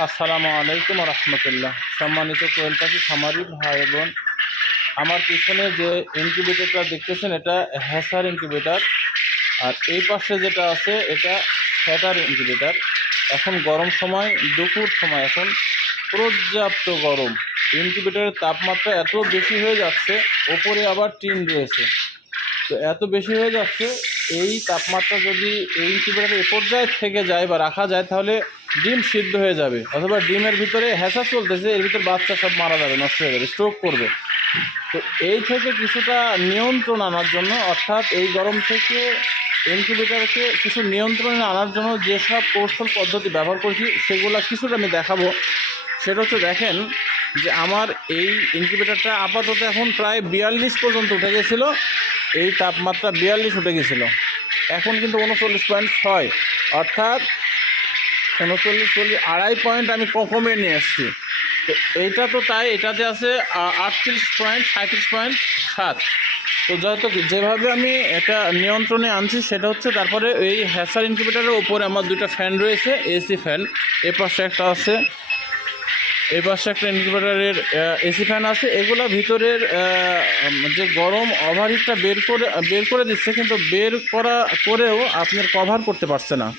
আসসালামু আলাইকুম রহমতুল্লাহ। সম্মানিত কোয়েল পাখি খামারি ভাই বোন, আমার পিছনে যে ইনকিউবেটরটা দেখতেছেন এটা হ্যাসার ইনকিউবেটর, আর এই পাশে যেটা আছে এটা স্যাটার ইনকিউবেটর। এখন গরম সময়, দুপুর সময়, এখন পর্যাপ্ত গরম। ইনকিউবেটরের তাপমাত্রা এত বেশি হয়ে যাচ্ছে, ওপরে আবার টিন রয়েছে, তো এত বেশি হয়ে যাচ্ছে। এই তাপমাত্রা যদি এই ইনকিউবেটরে এ পর্যায়ে থেকে যায় বা রাখা যায়, তাহলে ডিম সিদ্ধ হয়ে যাবে, অথবা ডিমের ভিতরে হ্যাঁচা চলতেছে, এর ভিতরে বাচ্চা সব মারা যাবে, নষ্ট হয়ে যাবে, স্ট্রোক করবে। তো এই থেকে কিছুটা নিয়ন্ত্রণ আনার জন্য, অর্থাৎ এই গরম থেকে ইনকিউবেটরকে কিছু নিয়ন্ত্রণে আনার জন্য যেসব কৌশল পদ্ধতি ব্যবহার করছি সেগুলো কিছুটা আমি দেখাবো। সেটা হচ্ছে, দেখেন যে আমার এই ইনকিউবেটরটা আপাতত এখন প্রায় 42 পর্যন্ত উঠে গেছিলো, এই তাপমাত্রা 42 উঠে গেছিলো। এখন কিন্তু 39.6, অর্থাৎ 39, 2.5 আমি কমিয়ে নিয়ে আসছি। তো এইটা তো তাই, এটাতে আছে 38.37.7। তো যত যেভাবে আমি এটা নিয়ন্ত্রণে আনছি সেটা হচ্ছে, তারপরে এই হ্যাসার ইনকিউবেটরের উপরে আমার দুটো ফ্যান রয়েছে, এসি ফ্যান। এ পাশে একটা আছে, এই পাশে একটা ইনকিউবেটরের এসি ফ্যান আছে। এগুলো ভিতরের যে গরম ওভারহিটটা বের করে দিচ্ছে, কিন্তু বের করেও আপনার কভার করতে পারছে না, কারণ